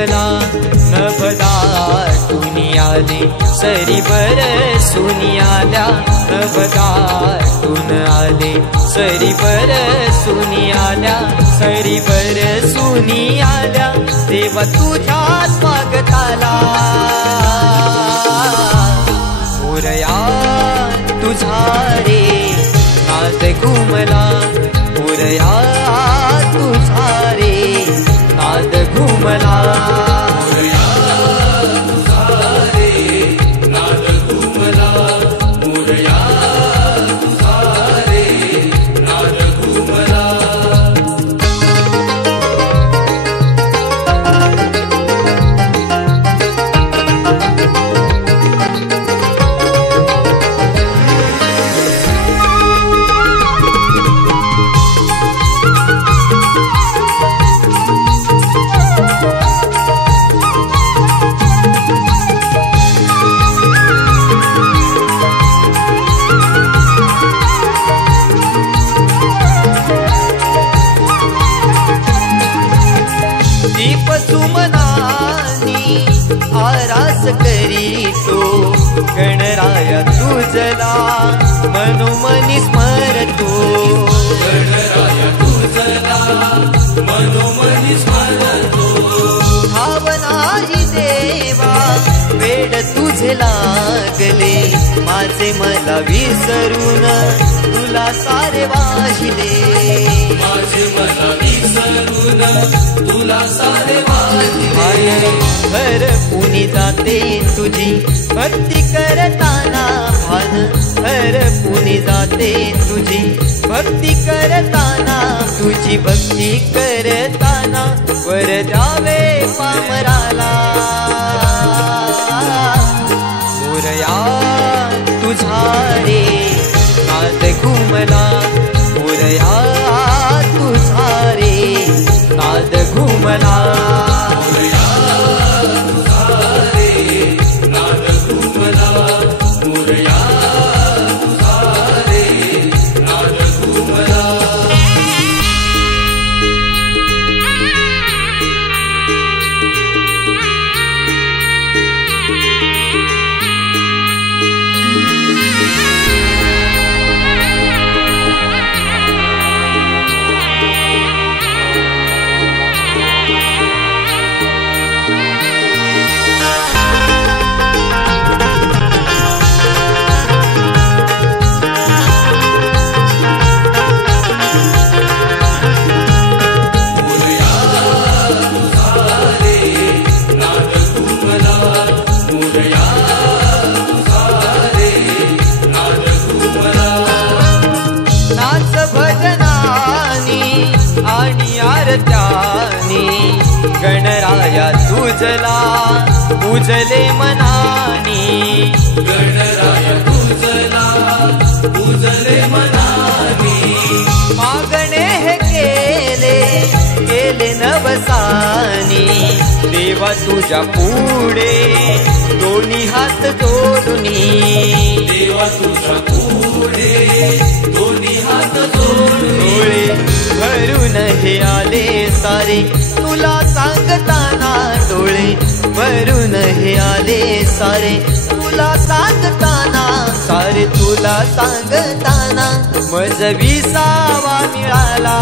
घुमला नभदाटून आले सरी बरसून आल्या नभदाटून आले सरी बरसून आल्या सरी बरसून आल्या देवा तुझ्या स्वागताला मोरया तुझा रे नाद घुमला मोरया तुझा रे नाद घुमला मोरया तुझा रे नाद घुमला मोरया तुझा रे नाद घुमला दीप सुमनानी आरास करीतो गणराया तुझला मनोमनी स्मरतो गणराया तुझला मनोमनी स्मरतो भावना ही देवा वेड तुझे लागले माझे मला विसरून तुला सारे वाहिले माझे मला विसरून तुला सारे वाहिले भर पुनी जाते तुझी भक्ती करताना भान भर पुनी जाते तुझी भक्ती करताना तुझी भक्ती करताना वर द्यावे पामराला मोरया तुझा रे नाद घुमला मोरया तुझा रे नाद घुमला मोरया तुझा रे नाद घुमला मोरया तुझा रे नाद घुमला नाच भजनानी आणि आरत्यानी गणराया तुझला पूजले मनानी गणराया तुझला पूजले मनानी मागणे हे केले नवसानी देवा तुझ्या पुढे दोन्ही हात जोडूनी देवा तुझ्या पुढे दोन्ही हात जोडले भरून हे आले सारे तुला सांगताना डोळे भरून हे आले सारे तुला सांगताना सारे तुला सांगताना मज विसावा मिळाला